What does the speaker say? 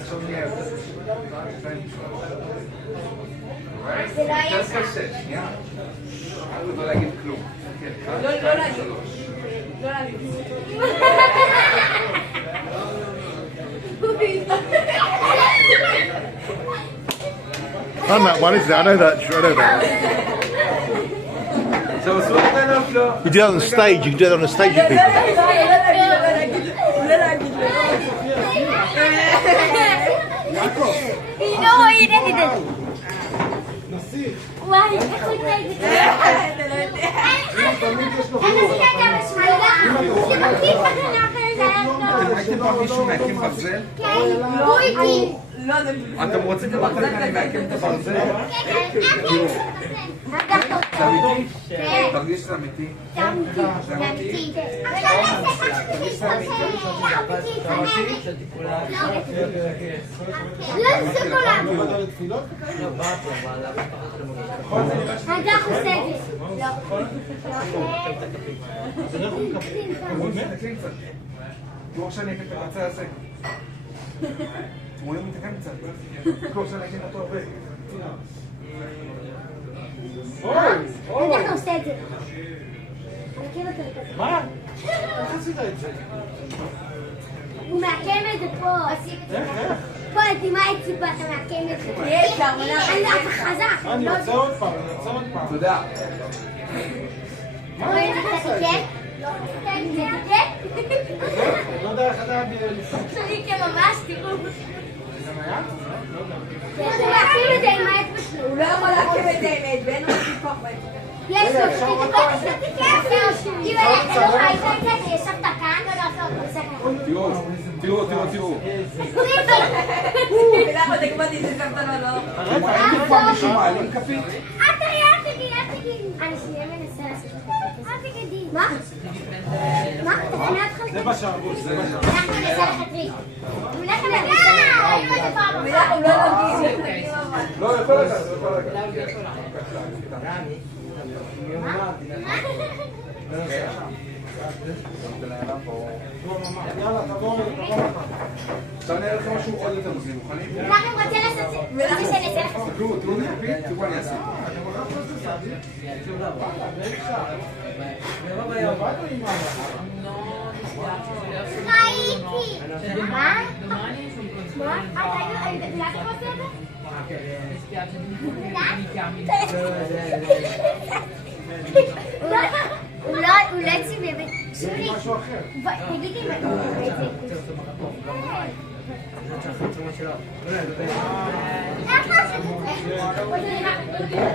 עכשיו נהיה יותר זה לא היה קשה, שנייה. לא להגיד כלום. לא להגיד. לא להגיד. Run that one, isn't it? I know that. עכשיו עשו את הענף לו. You do that on the stage. You can do that on the stage with people. לא, הנה תדע. וואי, איך הוא יתנהג את זה? אתה לא יודע. הייתם פעם מישהו מהקים ברזל? כן, הוא איתי. לא, זה... אתם רוצים לראות איך אני מעקם את הברזל? זה אמיתי? תרגיש שזה אמיתי? זה אמיתי. לא, זה כולם. הדח עושה את זה. לא. תקלים קצת. תראו שאני אקם את הבצע הזה. רואים מתקן קצת. תראו שאני אקם אותו הרבה. הדח עושה את זה. מה? איך עשית את זה? הוא מעקם את זה פה. פה, מה הציפה, אתה מעקם את זה. יש לה, אתה חזק. אני רוצה עוד פעם, תודה. אתה רואה את זה קצת, כן? לא יודע איך אתה... שלי כממש, תראו. זה גם היה? לא יודע. הוא מעקם את זה עם האצבע שלו. הוא לא יכול להקים את האמת, ואין לו סיפוח באצבע. יש לו, אם אתה לא ראית את זה, אתה ישבת כאן תראו. ולמה זה כמו ששמת לו לא? הייתם פעם מישהו מעלים כפית? אל תגיד. אני שנייה מנסה לעשות את זה. אל תגידי. מה? תפנה אותך זה מה שאמרו, זה מה שאמרו. אנחנו נעשה לך טריק. אנחנו נעשה לך טריק. הוא לא נוגעים. לא, יכול לקחת. יאללה, תבואו. עכשיו נראה לכם משהו עוד יותר מוזים. מוכנים? אנחנו רוצים לעשות את זה. רוצה שנעשה לך את תראו לי כפית, תראו אני אעשה. זה. ראיתי. מה? מה? אתה רוצה את זה? הוא לא הציב באמת. שולי, תגידי אם אתה רואה את זה. איך לעשות את זה?